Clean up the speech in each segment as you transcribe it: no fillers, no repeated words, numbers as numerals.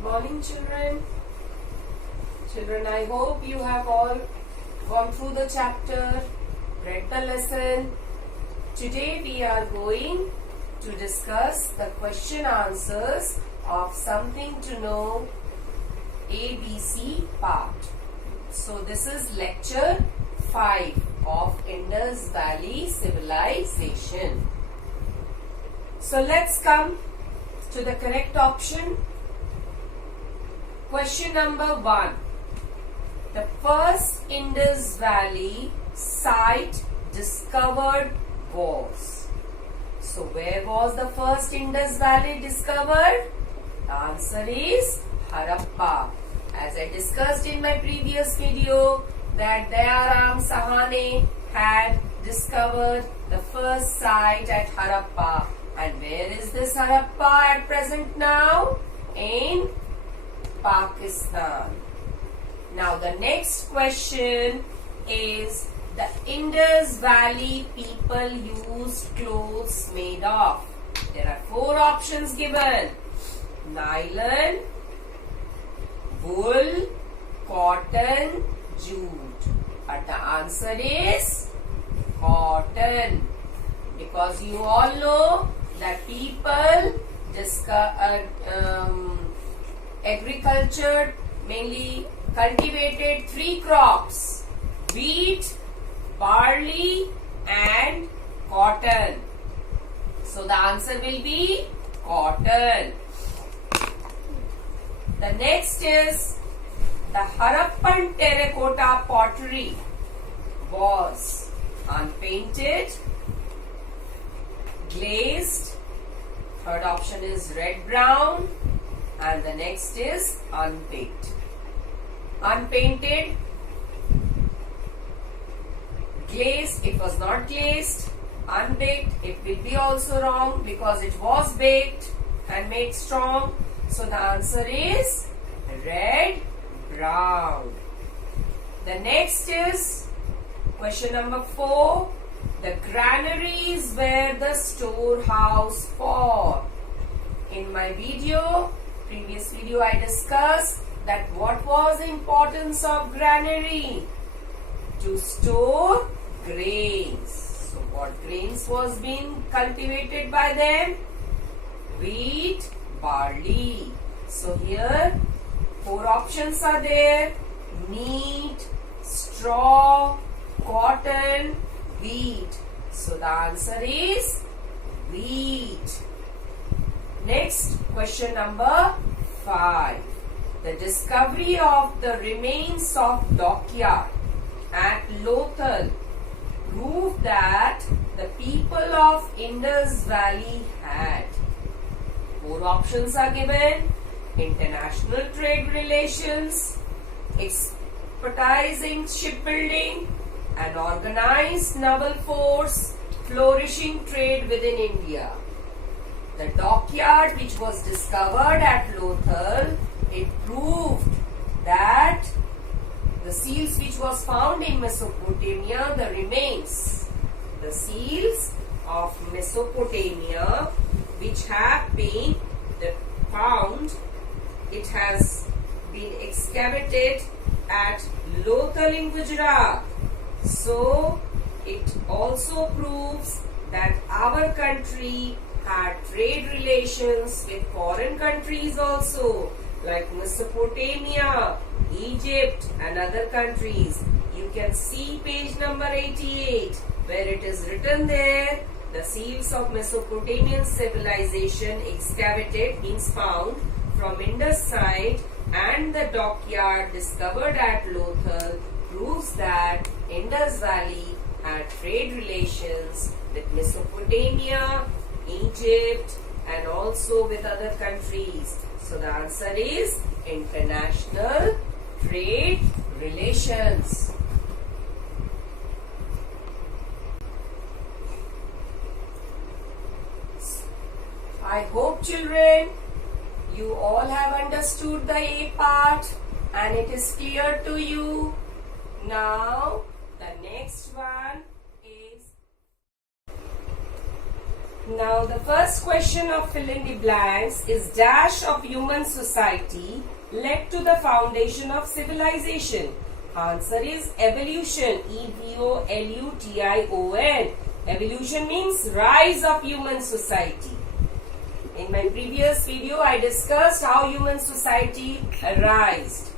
Good morning, children. Children, I hope you have all gone through the chapter, read the lesson. Today we are going to discuss the question answers of something to know ABC part. So this is lecture 5 of Indus Valley Civilization. So let's come to the correct option. Question number 1. The first Indus Valley site discovered was. So where was the first Indus Valley discovered? The answer is Harappa. As I discussed in my previous video that Dayaram Sahani had discovered the first site at Harappa. And where is this Harappa at present now? In Pakistan. Now the next question is, the Indus Valley people used clothes made of. There are 4 options given: nylon, wool, cotton, jute. But the answer is cotton, because you all know that people agriculture mainly cultivated 3 crops: wheat, barley and cotton. So the answer will be cotton. The next is, the Harappan terracotta pottery was unpainted, glazed, third option is red brown, and the next is unbaked. Unpainted, glazed, it was not glazed. Unbaked, it will be also wrong because it was baked and made strong. So the answer is red brown. The next is question number 4. The granaries were the storehouse for. In my previous video I discussed that what was the importance of granary? To store grains. So what grains was being cultivated by them? Wheat, barley. So here 4 options are there: meat, straw, cotton, wheat. So the answer is wheat. Next, question number 5. The discovery of the remains of dockyard at Lothal proved that the people of Indus Valley had. 4 options are given: international trade relations, expertise in shipbuilding, an organized naval force, flourishing trade within India. The dockyard which was discovered at Lothal, it proved that the seals which was found in Mesopotamia, the remains, the seals of Mesopotamia which have been found, it has been excavated at Lothal in Gujarat. So it also proves that our country had trade relations with foreign countries also, like Mesopotamia, Egypt and other countries. You can see page number 88 where it is written there, the seals of Mesopotamian civilization excavated means found from Indus site, and the dockyard discovered at Lothal proves that Indus Valley had trade relations with Mesopotamia, Egypt and also with other countries. So the answer is international trade relations. I hope, children, you all have understood the A part and it is clear to you. Now the next one is Now the first question of fill in the blanks is dash of human society led to the foundation of civilization. Answer is evolution. EVOLUTION. Evolution means rise of human society. In my previous video I discussed how human society arose.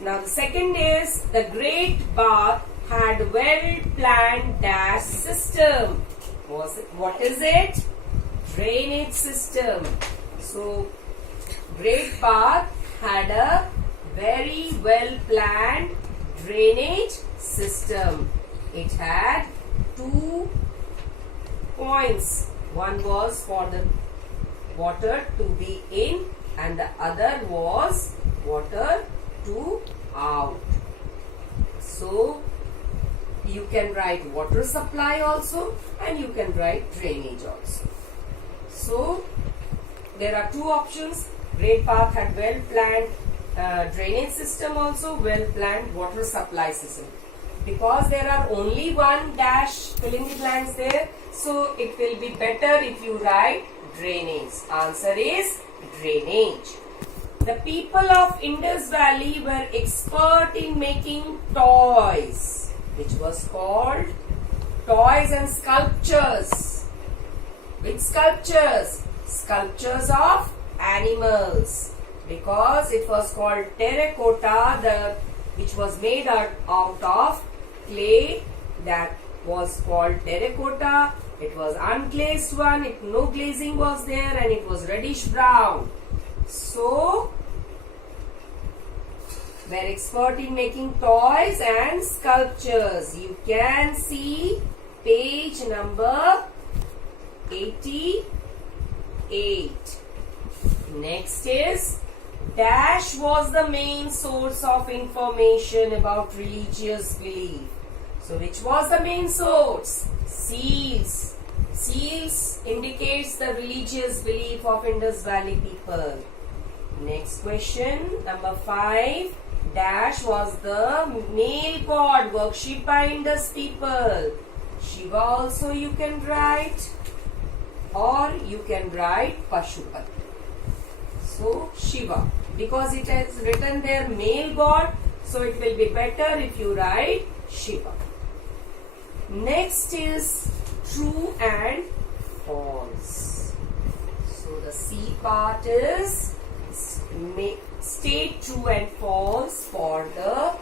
Now the second is the Great Bath had well planned dash system. What is it? Drainage system. So Great Bath had a very well planned drainage system. It had 2 points. One was for the water to be in and the other was water to out. So you can write water supply also and you can write drainage also. So there are 2 options. Great Bath had well planned drainage system also, well planned water supply system. Because there are only one dash fill in the blanks there, so it will be better if you write drainage. Answer is drainage. The people of Indus Valley were expert in making toys, which was called toys and sculptures. Which sculptures? Sculptures of animals. Because it was called terracotta, which was made out of clay, that was called terracotta. It was unglazed one, no glazing was there, and it was reddish brown. So we're expert in making toys and sculptures. You can see page number 88. Next is dash was the main source of information about religious belief. So which was the main source? Seals. Seals indicates the religious belief of Indus Valley people. Next question, number 5. Dash was the male god worshipped by Indus people. Shiva also you can write, or you can write Pashupati. So Shiva, because it has written there male god, so it will be better if you write Shiva. Next is true and false. So the C part is state true and false for the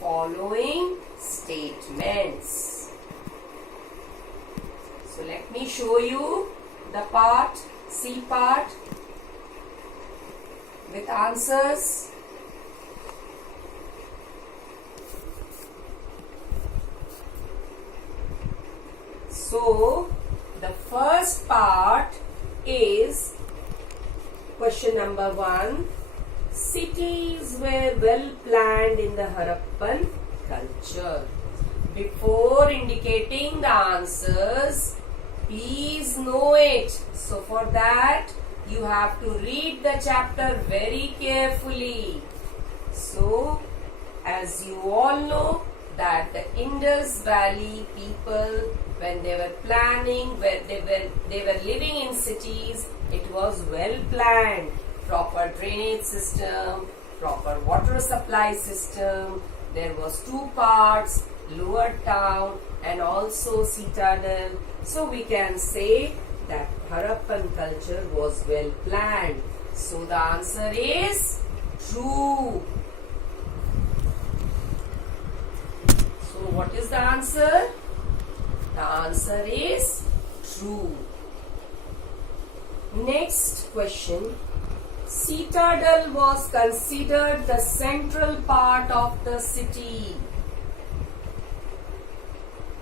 following statements. So let me show you the part, C part, with answers. So the first part is question number 1. Cities were well planned in the Harappan culture. Before indicating the answers, please know it. So for that, you have to read the chapter very carefully. So, as you all know, that the Indus Valley people, when they were planning, when they were living in cities, it was well planned. Proper drainage system, proper water supply system. There was 2 parts, lower town and also citadel. So we can say that Harappan culture was well planned. So the answer is true. So what is the answer? The answer is true. Next question. Citadel was considered the central part of the city.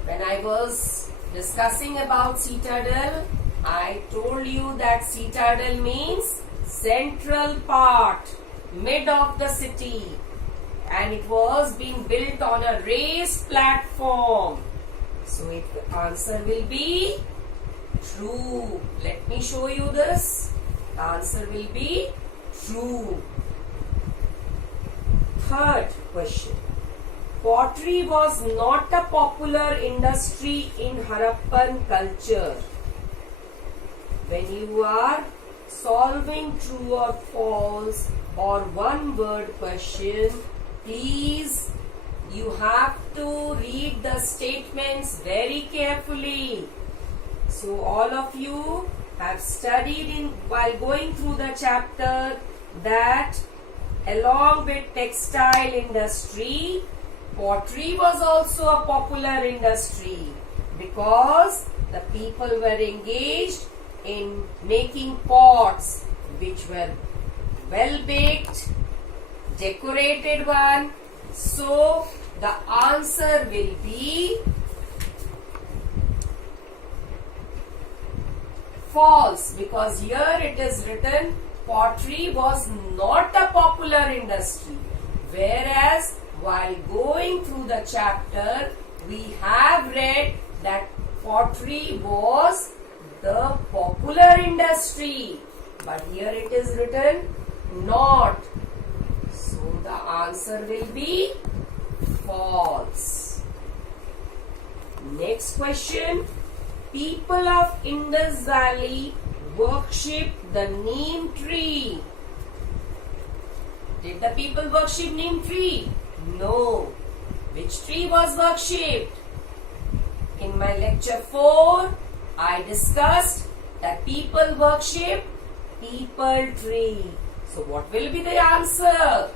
When I was discussing about citadel, I told you that citadel means central part, mid of the city, and it was being built on a raised platform. So the answer will be true. Let me show you this. The answer will be true. Third question. Pottery was not a popular industry in Harappan culture. when you are solving true or false or one word question, please you have to read the statements very carefully. So all of you have studied while going through the chapter that along with textile industry, pottery was also a popular industry because the people were engaged in making pots which were well baked, decorated one. So the answer will be false, because here it is written pottery was not a popular industry, whereas while going through the chapter we have read that pottery was the popular industry, but here it is written not. So the answer will be false. Next question. People of Indus Valley worship the neem tree. Did the people worship neem tree? No. Which tree was worshipped? In my lecture 4, I discussed that people worship peepal tree. So what will be the answer?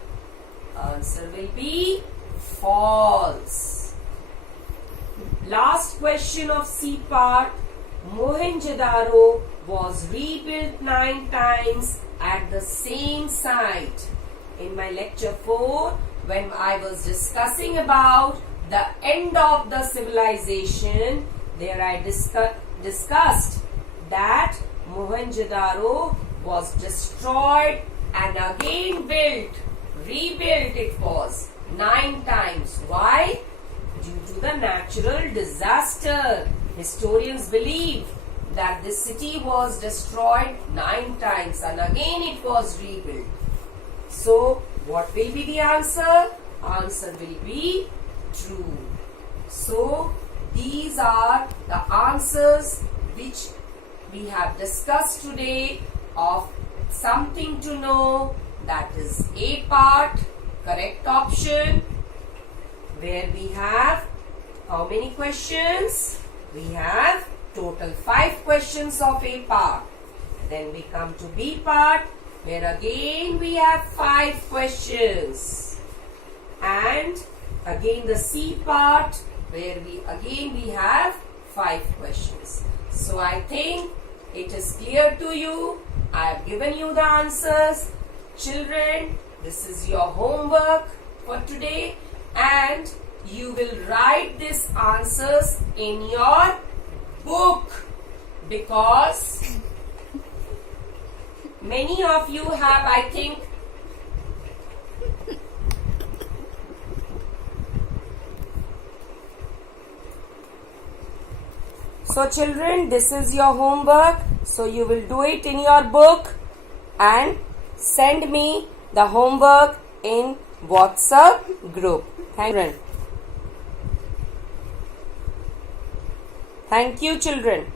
Answer will be false. Last question of C part. Mohenjo-daro was rebuilt 9 times at the same site. In my lecture 4, when I was discussing about the end of the civilization, there I discussed that Mohenjo-daro was destroyed and again rebuilt it was 9 times. Why? Due to the natural disaster. Historians believe that this city was destroyed 9 times and again it was rebuilt. So, what will be the answer? Answer will be true. So, these are the answers which we have discussed today of something to know, that is A part, correct option, where we have how many questions? We have total 5 questions of A part. Then we come to B part, where again we have 5 questions. And again the C part, where we have 5 questions. So I think it is clear to you. I have given you the answers. Children, this is your homework for today, and you will write these answers in your book, because many of you have, I think, so children, this is your homework. So you will do it in your book and send me the homework in WhatsApp group. Thank you, children.